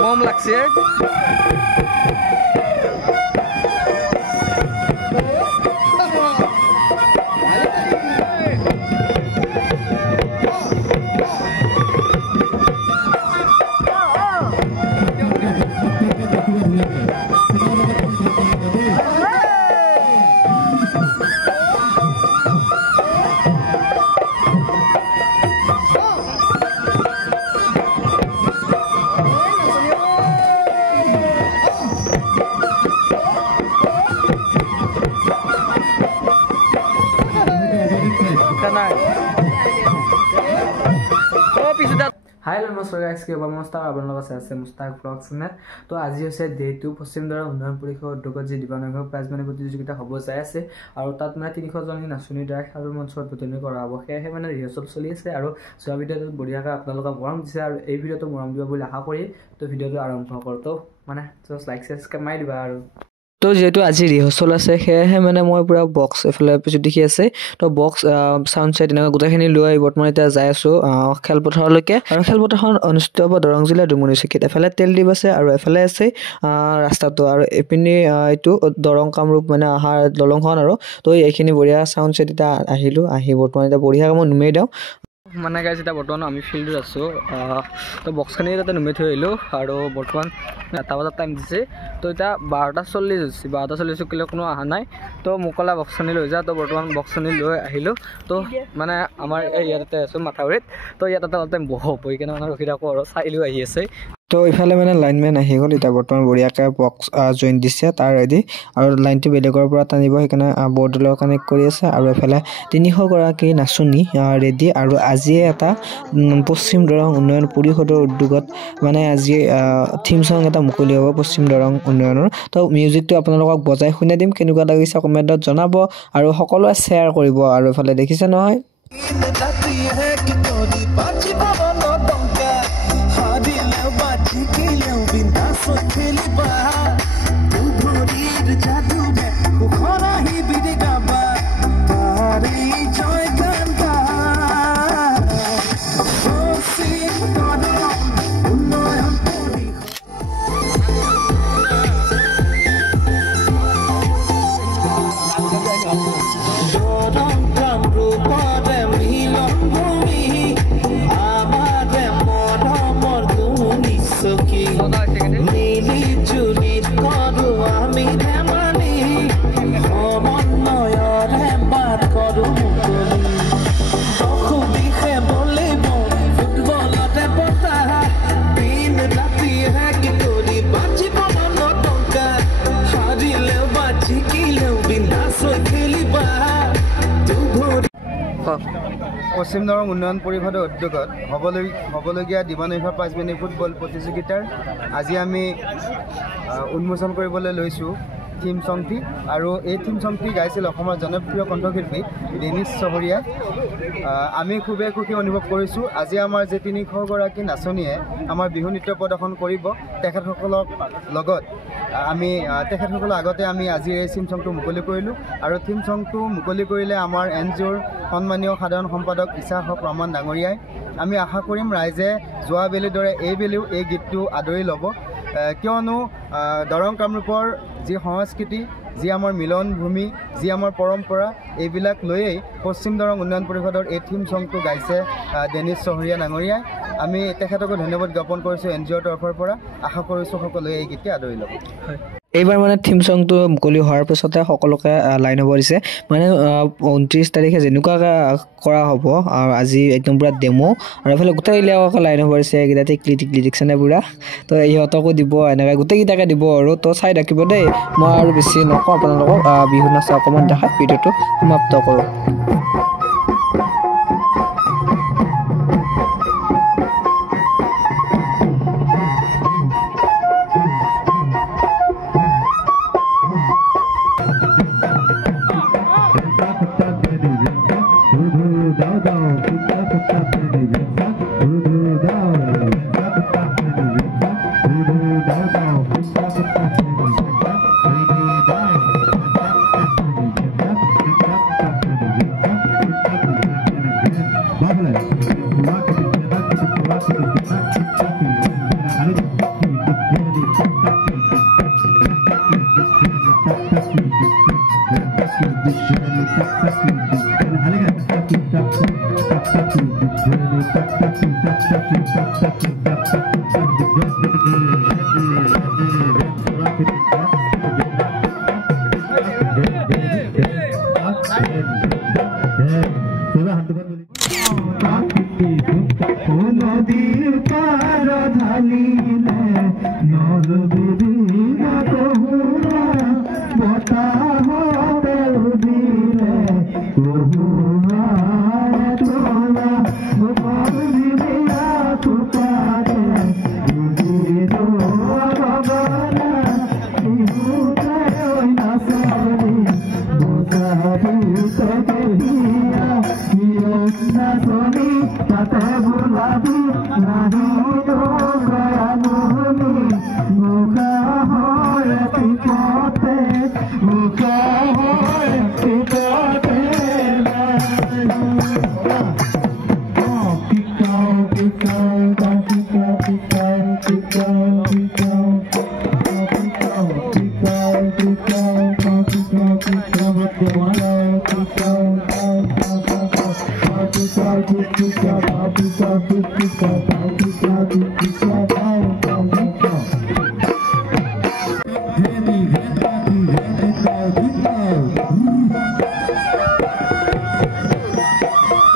কম লাগছে hi hello नमस्कार guys के नमस्कार आपनलोक আছে মুস্তাক ব্লগছ নে তো আজি হৈছে ডে 2 পশ্চিম দৰং উন্নয়ন পৰিষদ উদ্যোগত যে দিবানগৰ প্ৰাইজ মানি প্ৰতিযোগিতা হ'ব যায় আছে আৰু তাত মানে 300 জনী নাচনী দ্বাৰা খেলৰ মঞ্চত উদ্বোধন কৰা হ'ব সেয়ে মানে ৰিহাৰ্সল চলি আছে আৰু যোৱা ভিডিঅ'টো বঢ়িয়াকৈ আপোনালোকক মৰম দিছে আৰু এই ভিডিঅ'টো মৰম দিব বুলি আশা কৰি তো ভিডিঅ'টো আৰম্ভ কৰতো মানে জাস্ট লাইক সাবস্ক্ৰাইব মাৰি দিবা আৰু তো যেহেতু আজি রিহার্সল আছে সেয়ে মানে মই পুরা বক্স এফালে পিছু দেখি আছে তো বক্স সাউন্ড সেট এনেকা গোটেইখিনি লৈ বৰ্তমান এতিয়া যাই আছো খেলপথাৰলৈকে আৰু খেলপথাৰখন অনুষ্ঠিত হ'ব দৰং জিলা ডুমুনি চিকিত এফালে তেলডিপ আছে আৰু এফালে আছে ৰাস্তাটো আৰু এপিনি এইটো দৰং কামৰূপ মানে আহাৰ দলংখন আৰু তো এইখিনি বঢ়িয়া সাউন্ড সেট এটা আহিলো আহি বৰ্তমান এটা বঢ়িয়া কাম নুমে দাও মানে গাইজ এটা বৰ্তমান আমি ফিল্ডত আছো তো বক্সখানি তাতে নুমে থৈ আহিলো আৰু বৰ্তমান 9টা বজাত টাইম দিছে তো এটা 12:40 হৈছে 12:40 কিলো কোনো অহা নাই তো মুকলা বক্সখানি লৈ যা তো বৰ্তমান বক্সখানি লৈ আহিলো তো মানে আমাৰ ইয়াতে আছো মাথাউৰিত তো ইয়াতে টাইম বহি কেনে মানে ৰখি থাকো আৰু চাইলো আহি আছে তো ইফালে মানে লাইনমেন আহি গ'ল এটা বৰ্তমান বঢ়িয়াকৈ বক্স জইন দিছে তাৰ ৰেডি আৰু লাইনটো বেলেগৰ পৰা টানিব সেইকাৰণে বৰ্ডৰ কানেক্ট কৰি আছে আৰু এফালে 300 গৰাকী নাচনী ৰেডি আৰু আজি এটা পশ্চিম দৰং উন্নয়ন পৰিষদৰ উদ্যোগত মানে আজি থিম সং এটা মুকলি হ'ব পশ্চিম দৰং উন্নয়নৰ তো মিউজিকটো আপোনালোকক বজাই শুনাই দিম কেনেকুৱা লাগিছে কমেণ্টত জনাব আৰু সকলোৱে শ্বেয়াৰ কৰিব আৰু এফালে দেখিছে নহয় পশ্চিম দৰং উন্নয়ন পৰিষদৰ উদ্যোগত হ'বলগীয়া দিবানৈশ প্ৰাইজ মানি ফুটবল প্ৰতিযোগিতাৰ আজি আমি উন্মোচন কৰিবলৈ লৈছোঁ থিম সংটি আৰু এই থিম সংটি গাইছিল অসমৰ জনপ্ৰিয় কণ্ঠশিল্পী ডেনিছ চহৰীয়া আমি খুবেই সুখী অনুভৱ কৰিছোঁ আজি আমাৰ যে 300 গৰাকী নাচনীয়ে আমাৰ বিহু নৃত্য প্ৰদৰ্শন কৰিব তেখেতসকলৰ লগত আমি তেখেতসকলৰ আগতে আমি আজি এই থিম সংটো মুকলি কৰিলোঁ আৰু থিম সংটো মুকলি কৰিলে আমাৰ এনজিঅ'ৰ সন্মানীয় সাধাৰণ সম্পাদক ইছা হক ৰহমান ডাঙৰীয়াই আমি আশা কৰিম ৰাইজে যোৱা বেলিৰ দৰে এই বেলিও এই গীতটো আদৰি ল'ব কিয়নো দৰং কামৰূপৰ যি সংস্কৃতি যি আমাৰ মিলন ভূমি যি আমাৰ পৰম্পৰা এইবিলাক লৈয়েই পশ্চিম দৰং উন্নয়ন পৰিষদৰ এই থিম সংটো গাইছে ডেনিছ চহৰীয়া ডাঙৰীয়াই আমি তেখেতকো ধন্যবাদ জ্ঞাপন কৰিছোঁ এনজিঅ'ৰ তৰফৰ পৰা আশা কৰিছোঁ সকলোৱে এই গীতটি আদৰি ল'ব এইবাৰ মানে থিম সংটো মুকলি হোৱাৰ পিছতে সকলোকে লাইন হ'ব দিছে মানে 29 তাৰিখে যেনেকুৱাকৈ কৰা হ'ব আৰু আজি একদম পুৰা ডেমো আৰু এফালে গোটেইবিলাকক লাইন হ'ব দিছে এইকেইটা টিকলি দিকছেনে পুৰা তো ইহঁতকো দিব এনেকৈ গোটেইকেইটাকে দিব আৰু তো চাই থাকিব দেই মই আৰু বেছি নকওঁ আপোনালোকক বিহু নাচা অকণমান দেখাই ভিডিঅ'টো সমাপ্ত কৰোঁ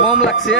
Mom লাগছে